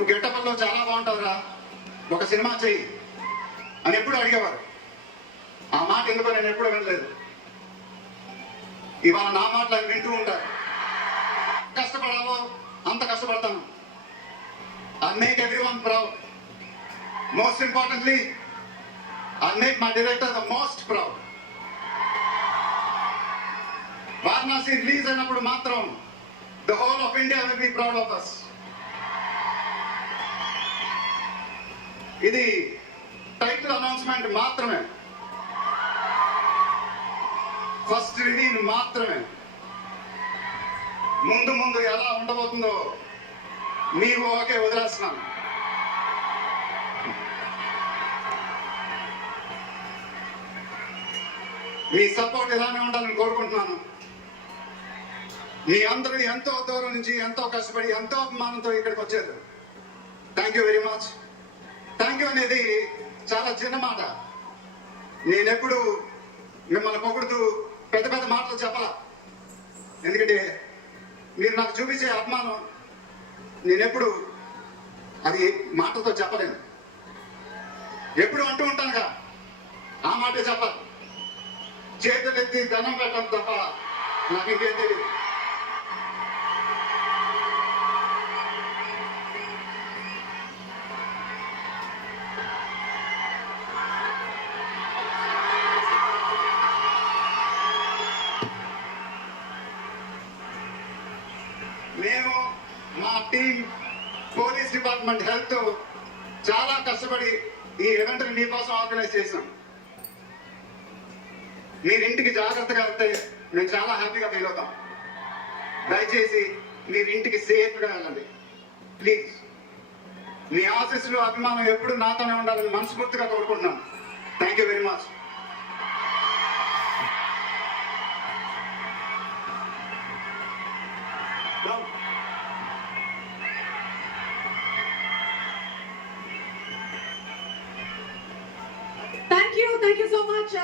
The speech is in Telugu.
నువ్వు గెట్టపల్లో చాలా బాగుంటావురా, ఒక సినిమా చెయ్యి అని ఎప్పుడు అడిగేవారు. ఆ మాట ఎందుకో నేను ఎప్పుడు వినలేదు. ఇవాళ నా మాటలు ఆయన వింటూ ఉంటారు. కష్టపడాలో అంత కష్టపడతాను. I make everyone proud. Most importantly I make my director the most proud. Varanasi release అయినప్పుడు మాత్రం the whole of India will be proud of us. ఇది టైటిల్ అనౌన్స్మెంట్ మాత్రమే, ఫస్ట్ రిలీజ్ మాత్రమే. ముందు ముందు ఎలా ఉండబోతుందో మీకు ఓకే వదిలేస్తున్నాను. మీ సపోర్ట్ ఇలానే ఉండాలని కోరుకుంటున్నాను. మీ అందరూ ఎంతో దూరం నుంచి ఎంతో కష్టపడి ఎంతో అభిమానంతో ఇక్కడికి వచ్చారు. Thank you very much. Thank you అనేది చాలా చిన్న మాట. నేనెప్పుడు మిమ్మల్ని పొగుడుతూ పెద్ద పెద్ద మాటలు చెప్పాల, ఎందుకంటే మీరు నాకు చూపించే అభిమానం నేనెప్పుడు అది మాటతో చెప్పలేను. ఎప్పుడు అంటూ ఉంటానుగా, ఆ మాటే చెప్పాలి. చేతులు ఎత్తి ధనం పెట్టడం తప్ప నాకు ఇంకేం తెలియదు. మేము మా టీం పోలీస్ డిపార్ట్మెంట్ హెల్త్ చాలా కష్టపడి ఈ ఈవెంట్ మీకోసం ఆర్గనైజ్ చేసాం. మీరింటికి జాగ్రత్తగా వెళ్తే మేము చాలా హ్యాపీగా ఫీల్ అవుతాం. దయచేసి మీరింటికి సేఫ్గా వెళ్ళండి ప్లీజ్. మీ ఆశీస్సులు అభిమానం ఎప్పుడు నాతోనే ఉండాలని మనస్ఫూర్తిగా కోరుకుంటున్నాను. Thank you very much. Thank you so much.